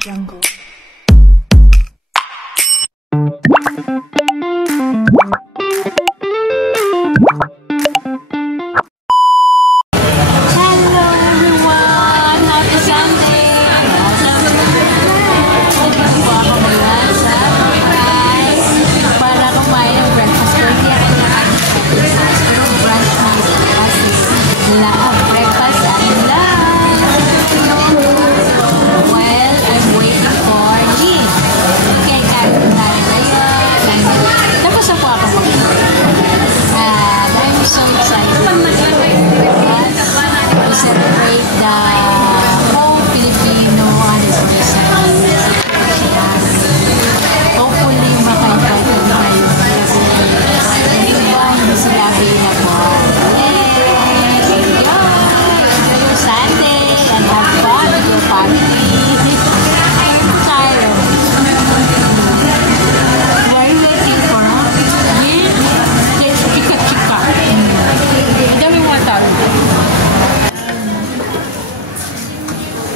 Jungle.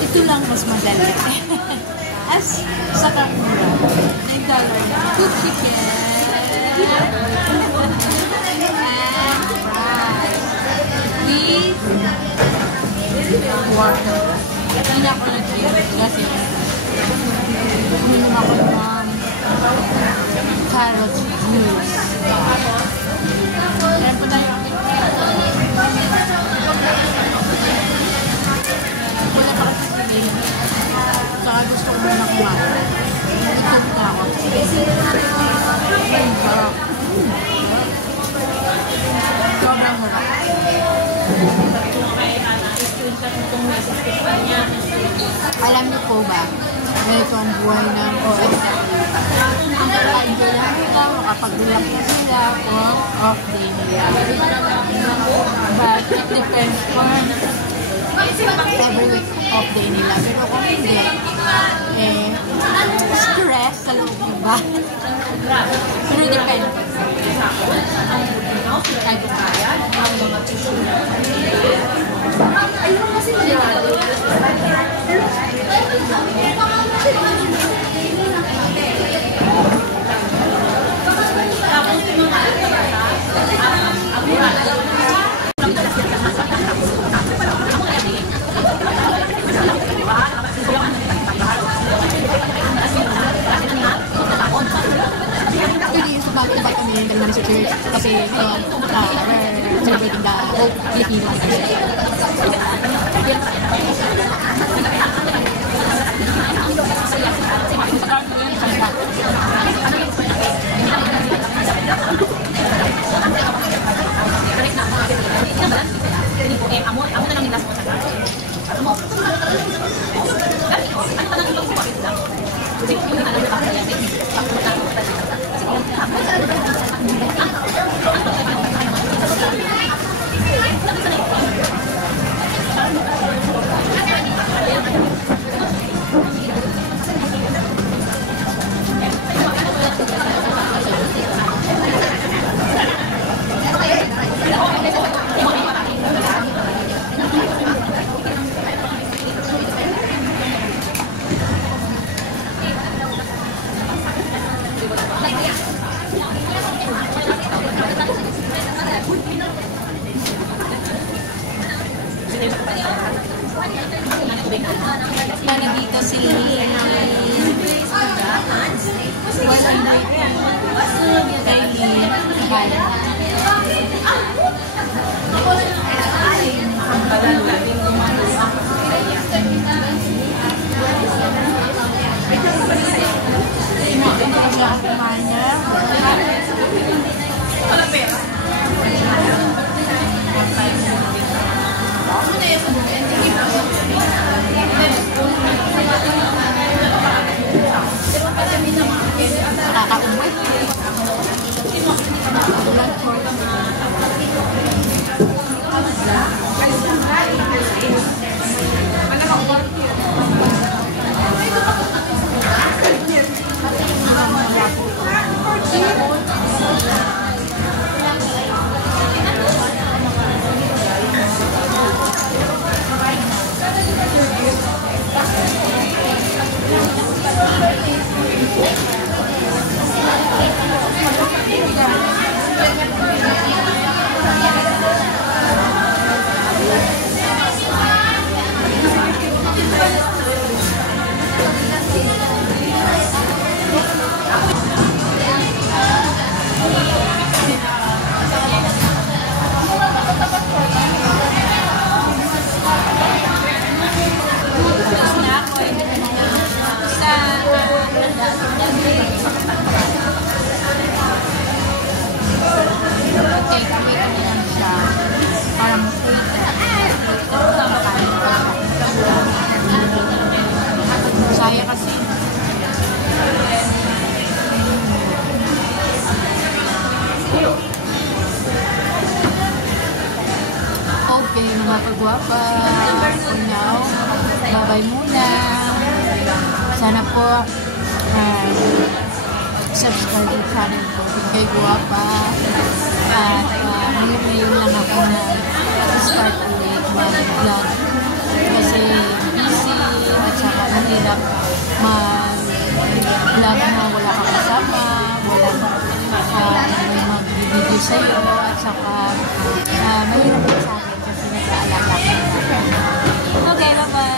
Ito lang mas madali. As sa kamura, $9 na 2 chicken and fries with water. Hindi na ako nag-drink kasi uminom ako ng carrot juice. Ayan po tayo. Wala pa kasi sila. Saka gusto ko muna kumain. Nag-cook na ako. Sobrang harap. Alam niyo po ba, ganito ang buhay ng OFW. Ang kakaidyo lang nila, makapag-relax sila kung off day nila. But it depends on every week off day nila. Pero kung hindi, stress sa loob ng bahay. Pero depende. Bakit kami naman sa church kasi we're celebrating the whole Filipino Sana dito si nakakaumay. Take away ko lang siya para mag-wait. Saya kasi. Okay, mga kagwapa. For now, bye-bye muna. Sana po subscribe yung channel ko. Kay Guwapa. At ngayon lang ako na start ulit mag-vlog. Kasi busy at saka mahirap mag-vlog na wala kang kasama, wala may mag-video sa'yo, at saka mahirap sa akin kasi nag-aalala ko. Okay, bye-bye!